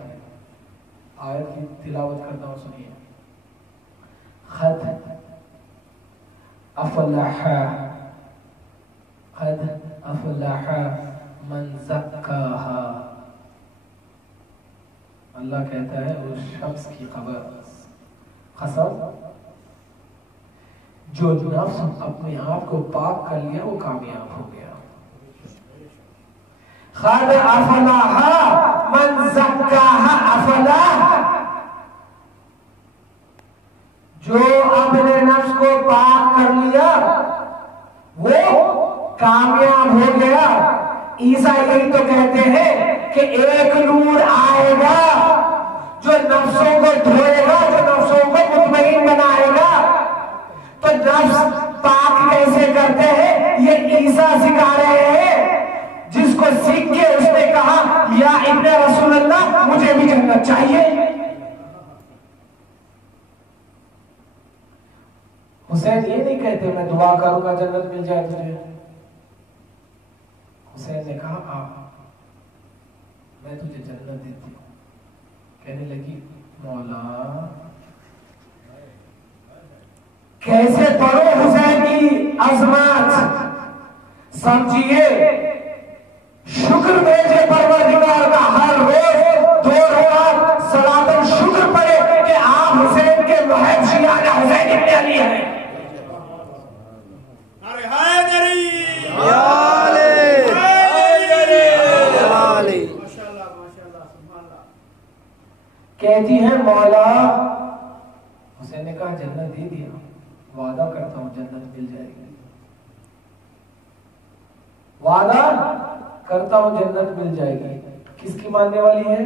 आयत की तिलावत करता हूं, सुनिए। खद अफलहा, खद अफलहा मन ज़क्काहा। अल्लाह कहता है उस शख्स की कसम जो नफ्स अपने आप को पाक कर लिया वो कामयाब हो गया। खद अफलहा मन ज़क्काहा, अफलाह जो अपने नफ्स को पाक कर लिया वो कामयाब हो गया। ईसा यही तो कहते हैं कि एक नूर आएगा जो नफ्सों को धोएगा, जो नफ्सों को मुतमईन बनाएगा। तो नफ्स पाक कैसे करते हैं ये ईसा सिखा रहे हैं, जिसको सीख के उसने कहा या इब्ने रसूल अल्लाह मुझे भी जन्नत चाहिए। हुसैन ये नहीं कहते मैं दुआ करूंगा जन्नत मिल जाए तुझे। हुसैन ने कहा आ मैं तुझे जन्नत देती हूँ। कहने लगी मौला कैसे पढ़ो हुसैन की अजमत, समझिए शुक्र भेजे परवरदिगार का हर रोज 2 रोज़ सलातुल शुक्र पढ़े कि आप हुसैन के मुहब शियाना हुसैन इब्ने अली हैं। अरे हैदरी कहती है मौला, हुसैन ने कहा जन्नत दे दिया, वादा करता हूं जन्नत मिल जाएगी, वादा करता हूं जन्नत मिल जाएगी। किसकी मानने वाली है?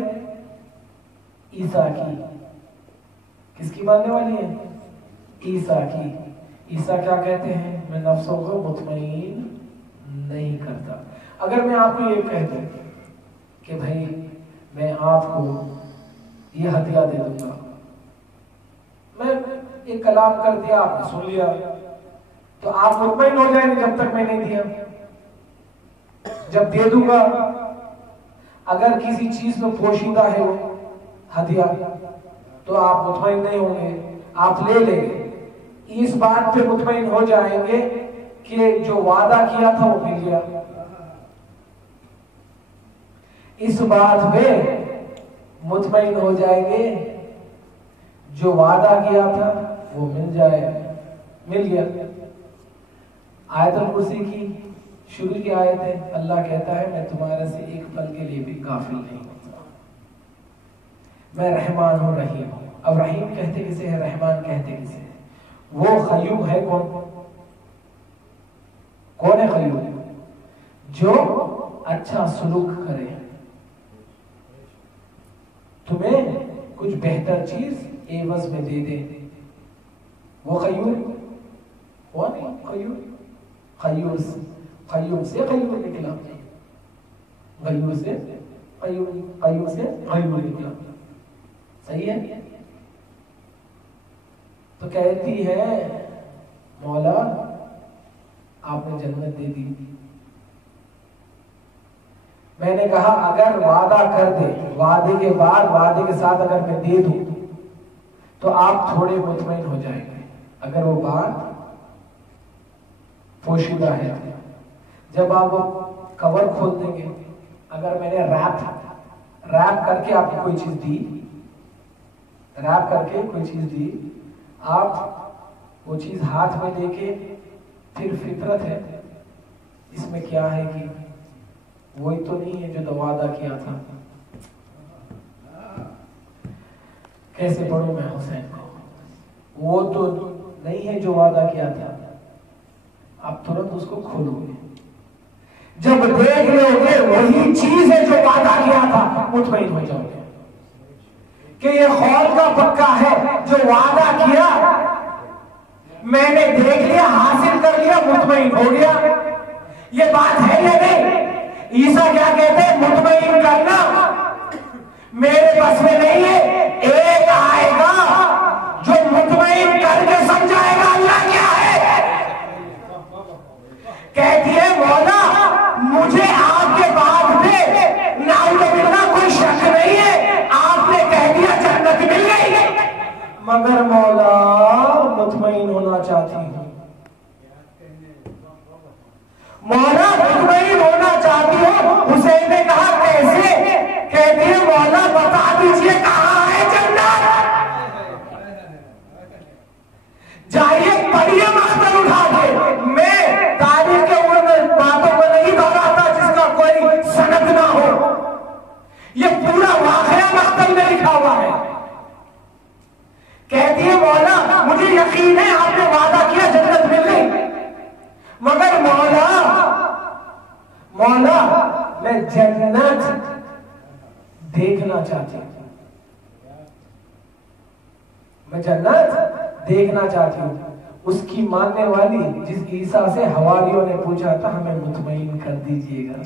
ईसा की। किसकी मानने वाली है? ईसा की। ईसा क्या कहते हैं? मैं नफ्सों को मुतमईन नहीं करता। अगर मैं आपको ये कह दूं कि भाई मैं आपको ये हदिया दे दूंगा। मैं एक कलाम कर दिया, आपने सुन लिया, तो आप मुतमईन हो जाएंगे जब तक मैं नहीं दिया। जब दे दूंगा, अगर किसी चीज में पोशीदा है वो हदिया, तो आप मुतमईन नहीं होंगे, आप ले लेंगे। इस बात पे मुतमईन हो जाएंगे कि जो वादा किया था वो मिल गया। इस बात पे मुतमईन हो जाएंगे जो वादा किया था वो मिल गया। आयतुल कुर्सी की शुरू की आयत है, अल्लाह कहता है मैं तुम्हारे से एक पल के लिए भी गाफिल नहीं होता, मैं रहमान हूं रहीम हूं। अब रहीम कहते किसे है, रहमान कहते किसे है? वो क़य्यूम है। कौन है क़य्यूम? जो अच्छा सुलूक करे, तुम्हें कुछ बेहतर चीज एवज में दे दे, वो क़य्यूम। कौन है क़य्यूम? क़य्यूम से क़य्यूम निकला, क़य्यूम से क़य्यूम निकला। सही है। तो कहती है मौला आपने जन्नत दे दी। मैंने कहा अगर वादा कर दे, वादे के बाद वादे के साथ अगर मैं दे दूं तो आप थोड़े मुतमईन हो जाएंगे। अगर वो बात पोशीदा है, जब आप कवर खोल देंगे, अगर मैंने रैप करके आपको कोई चीज दी, रैप करके कोई चीज दी, आप वो चीज हाथ में लेके फिर फितरत है इसमें क्या है कि वही तो नहीं है जो वादा किया था। कैसे पढ़ूं मैं हुसैन को? वो तो नहीं है जो वादा किया था। आप तुरंत उसको खोलोगे, जब देख लोगे वही चीज है जो वादा किया था, मुतमईन हो जाओगे कि ये खौल का पक्का है, जो वादा किया मैंने देख लिया, हासिल कर लिया, मुतमईन हो गया। ये बात है या नहीं? ईसा क्या कहते हैं? मुतमईन करना मेरे बस में नहीं है, एक आएगा जो मुतमईन करके समझाएगा अल्लाह क्या है। कहती है मौला मुझे आपके बाद में नाउजुबिल्लाह कोई शक नहीं है, आपने कह दिया जन्नत मिल गई, मगर मौला मुतमईन होना चाहती हूं, मौला मुतमईन होना चाहती हूं। हुसैन ने कहा कैसे? कहती है मौला बता दीजिए कहां है जन्नत। जाइए पढ़िए मख्तल उठा के। मैं तारीख के उन बातों को नहीं दोहराता जिसका कोई सनद ना हो, ये पूरा वाक़या मख्तल में लिखा हुआ है। कहती है मौला मुझे यकीन है आपने वादा किया जन्नत मिल गई, मगर मौला मैं जन्नत देखना चाहती हूं, मैं जन्नत देखना चाहती हूं। उसकी मानने वाली जिस ईसा से हवारियों ने पूछा था हमें मुतमईन कर दीजिएगा,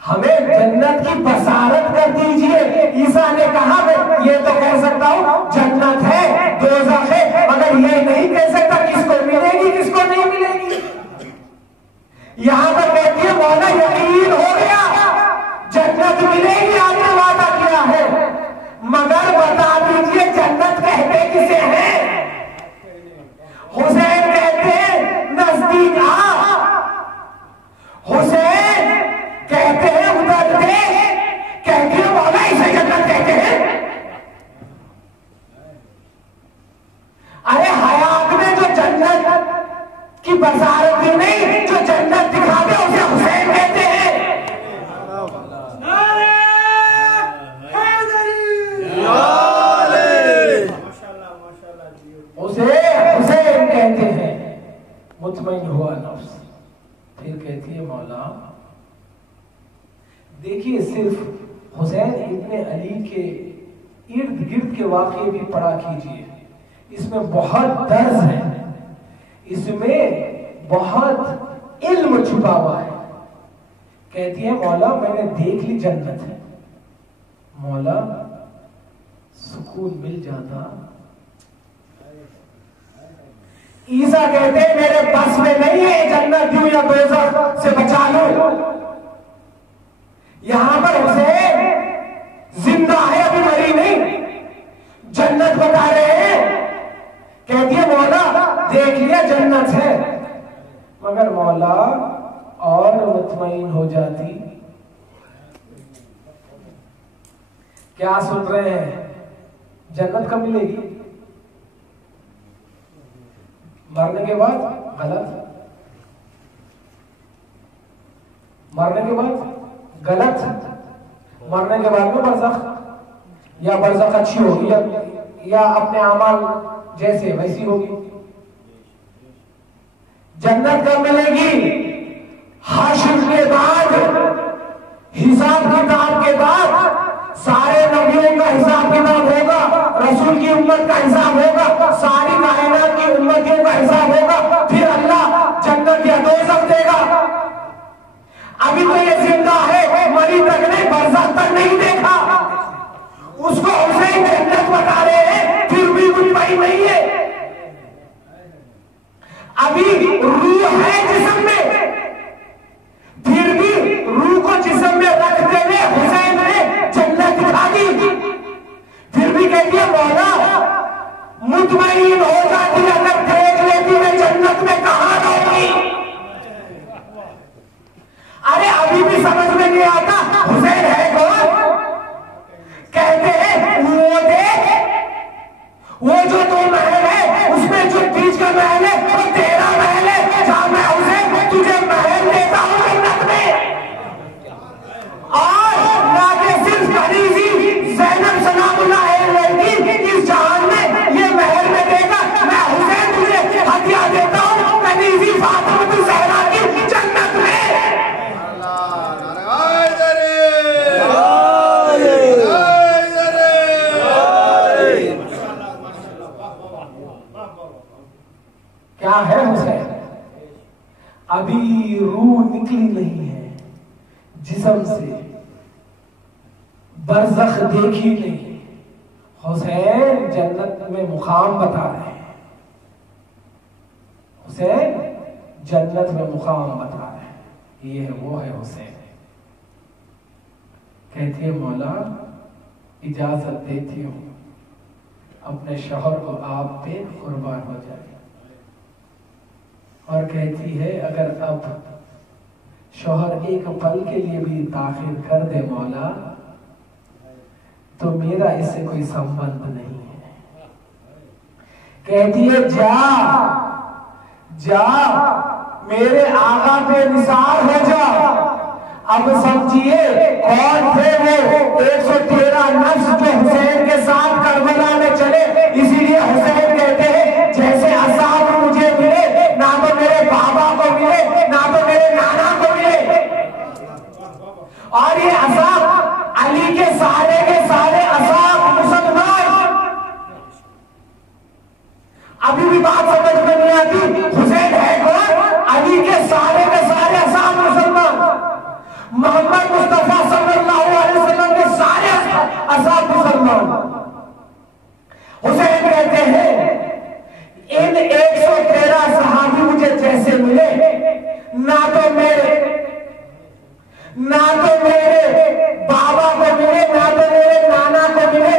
हमें जन्नत की बसारत कर दीजिए। ईसा ने कहा मैं ये तो कह सकता हूं जन्नत है, दोज़ख है, मगर ये नहीं कह सकता किसको मिलेगी किसको नहीं मिलेगी। यहां पर कहती है मौला यकीन हो गया जन्नत मिलेगी, आपने वादा किया है, मगर बता दीजिए जन्नत कहते किसे है? हुसैन कहते हैं नजदीक आ, हुसैन कहते हैं उधर देख, कहते हैं मौला इसे जन्नत कहते हैं। अरे हयात में जो जन्नत की बसारत ही नहीं, जो जन्नत दिखा दे उसे हुसैन कहते हैं। उसे हुसैन कहते हैं। मुतमईन हुआ नफ्स, फिर कहती है मौला देखिए सिर्फ हुसैन इब्ने अली के इर्द गिर्द के वाक़े भी पढ़ा कीजिए, इसमें बहुत दर्ज है, इसमें बहुत इल्म छुपा हुआ है। कहती है मौला मैंने देख ली जन्नत है, मौला सुकून मिल जाता। ईसा कहते हैं मेरे बस में नहीं है जन्नत दूं या दोज़ख से बचा लूं। यहां पर हुसैन जिंदा है, अभी मरी नहीं, जन्नत बता रहे हैं। कहती है मौला देख लिया जन्नत है, मगर मौला और मुतमईन हो जाती। क्या सुन रहे हैं? जन्नत कब मिलेगी? मरने के बाद? गलत। मरने के बाद? गलत। मरने के बाद में बरज़ख, या बरज़ख अच्छी होगी या अपने अमाल जैसे वैसी होगी। जन्नत कब मिलेगी? हाशिर के बाद, हिसाब किताब के बाद, सारे नबियों का हिसाब किताब होगा, रसूल की उम्मत का हिसाब होगा, सारी कायनात की उम्मतियों का हिसाब होगा, फिर अल्लाह जन्नत या दोज़ख देगा। अभी तो ये जिंदा है, मरी तक नहीं, बरज़ख तक नहीं देखा, उसको हुसैन जन्नत बता रहे हैं, फिर भी मुतमईन नहीं है। अभी रूह है जिस्म में, फिर भी रूह को जिस्म में रखते हुए हुसैन ने जन्नत दिखा दी। फिर भी कहती है मौला मुतमईन हो जाती अगर देख लेती मैं जन्नत में कहां रहूंगी। अरे अभी भी समझ में नहीं आता हुसैन है कौन? कहते हैं वो देख, वो जो दो महल है उसमें जो बीच का महल है वो तेरा महल है, जहां मैं हुसैन तुझे महल देता हूं जन्नत में। और ना के सिर्फ खदीजी ज़ैनब सलामुल्लाह अलैहा इस जहान में ये महल में देगा, मैं हुसैन तुझे हदिया देता हूं खदीजी फातिमा ज़हरा की जन्नत में। क्या है हुसैन? अभी रूह निकली नहीं है जिस्म से, बरज़ख देखी नहीं। हुसैन जन्नत में मुकाम बता रहे हैं, हुसैन जन्नत में मुकाम बता रहे हैं, ये वो है हुसैन। कहती है मौला इजाजत देती हूं अपने शौहर को आप पे कुर्बान हो जाए। और कहती है अगर अब शौहर एक पल के लिए भी ताखिर कर दे मौला तो मेरा इससे कोई संबंध नहीं है। कहती है जा जा मेरे आका पे निसार हो जा। अब समझिए कौन थे वो 113 नफ्स जो हुसैन के साथ करबला में चले। इसीलिए हुसैन कहते हैं जैसे असाब मुझे मिले, ना तो मेरे बाबा को मिले ना तो मेरे नाना को मिले। और ये असाब अली के सारे असाब मुसलमान। अभी भी बात समझ में नहीं आती हुसैन है कौन? अली के सारे असाब मुसलमान। मोहम्मद मुस्तफा सल्लल्लाहु अलैहि वसल्लम के सारे असाब मुसलमान। हुसैन कहते हैं इन 113 सहाबी मुझे जैसे मिले, ना तो मेरे बाबा को मिले ना तो मेरे नाना को मिले।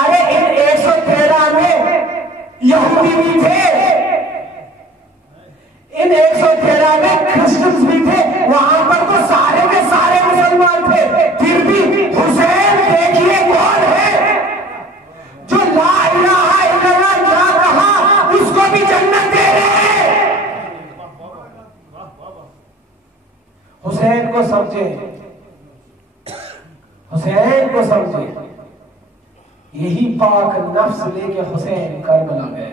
अरे इन 113 में यहूदी भी थे, इन 113 में क्रिश्चियंस भी थे, वहां पर तो सारे के सारे मुसलमान थे। फिर भी हुसैन देखिए कौन है जो ला इलाहा इल्लल्लाह ना कहा उसको भी जन्नत दे रहे हैं। हुसैन को समझे, हुसैन को समझे। यही पाक नफ्स लेके हुसैन करबला गए।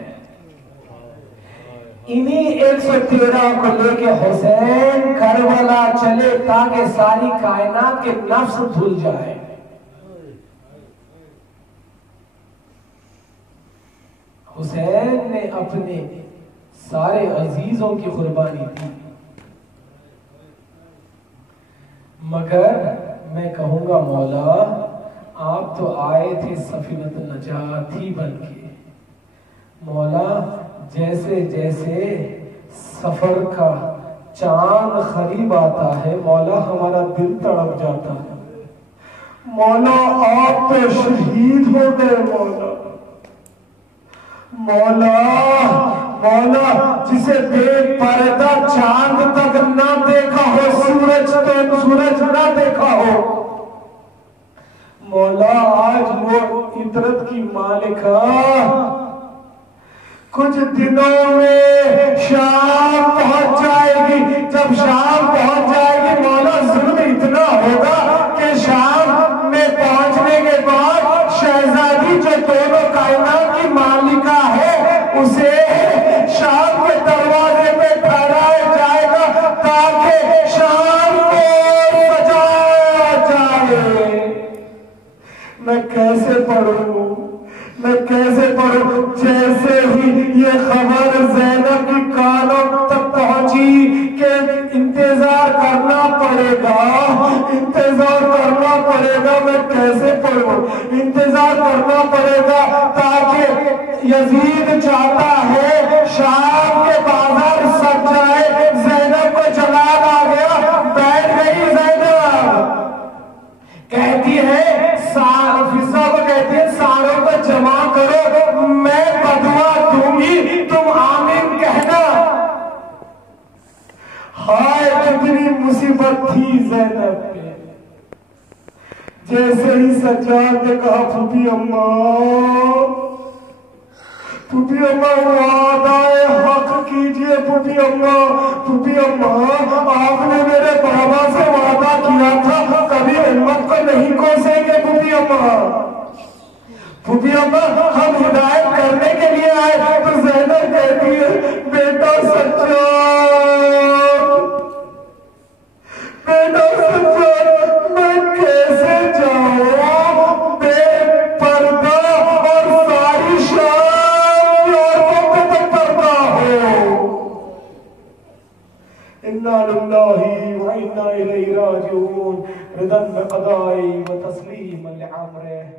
इन्हीं 113 को लेके हुसैन करबला चले ताकि सारी कायनात के नफ्स धुल जाए। हुसैन ने अपने सारे अजीजों की कुर्बानी दी। मगर मैं कहूंगा मौला, आप तो आए थे सफीनत नजाती बनके। मौला, जैसे जैसे सफर का चांद करीब आता है मौला, हमारा दिल तड़प जाता है। मौला, आप तो शहीद हो गए मौला। मौला, मौला, जिसे बेपर्दा चांद तक ना देखा हो, सूरज ना देखा हो मौला, आज वो इतरत की मालिका कुछ दिनों में शाम पहुंच जाएगी। जब शाम पहुंच जाएगी मौला, जुल्म इतना होगा कि शाम में पहुंचने के बाद शहजादी जो दोनों कायनात की मालिका है, उसे शाम के दरवाजे पे ठहराया जाएगा ताकि शाम को सजाया जाए। मैं कैसे पढ़ूं, मैं कैसे पढ़ूं? जैसे ही ये खबर ज़ैनब की कानों तक पहुंची कि इंतजार करना पड़ेगा, इंतजार करना पड़ेगा, मैं कैसे पढ़ूं? इंतजार करना पड़ेगा ताकि यजीद चाहता है शाम के बाजार सज जाए। ज़ैनब को जलाल आ गया, बैठ गई ज़ैनब, कहती है फिजा को कहती है सारों को जमा करो, मैं बदुआ दूंगी, तुम आमीन कहना। हाय कितनी मुसीबत थी ज़ैनब पे। जैसे ही सज्जाद ने कहा फूफी अम्मा, फूफी अम्मा वादाए हक कीजिए, फूफी अम्मा, फूफी अम्मा, आपने मेरे बाबा से वादा किया था कभी हिम्मत को नहीं कोसेंगे फूफी अम्मा। फूफी अम्मा, हम हिदायत करने के लिए आए। तो ज़ैनब कहती है बेटा सज्जाद, बेटा सज्जाद, मैं कैसे जाऊं बेपर्दा और सारी शाम औरतों पे पर्दा हो। इन्ना लिल्लाहि व इन्ना इलैहि राजिऊन। रिदन बिक़दाई व तस्लीमन लिअम्रिह।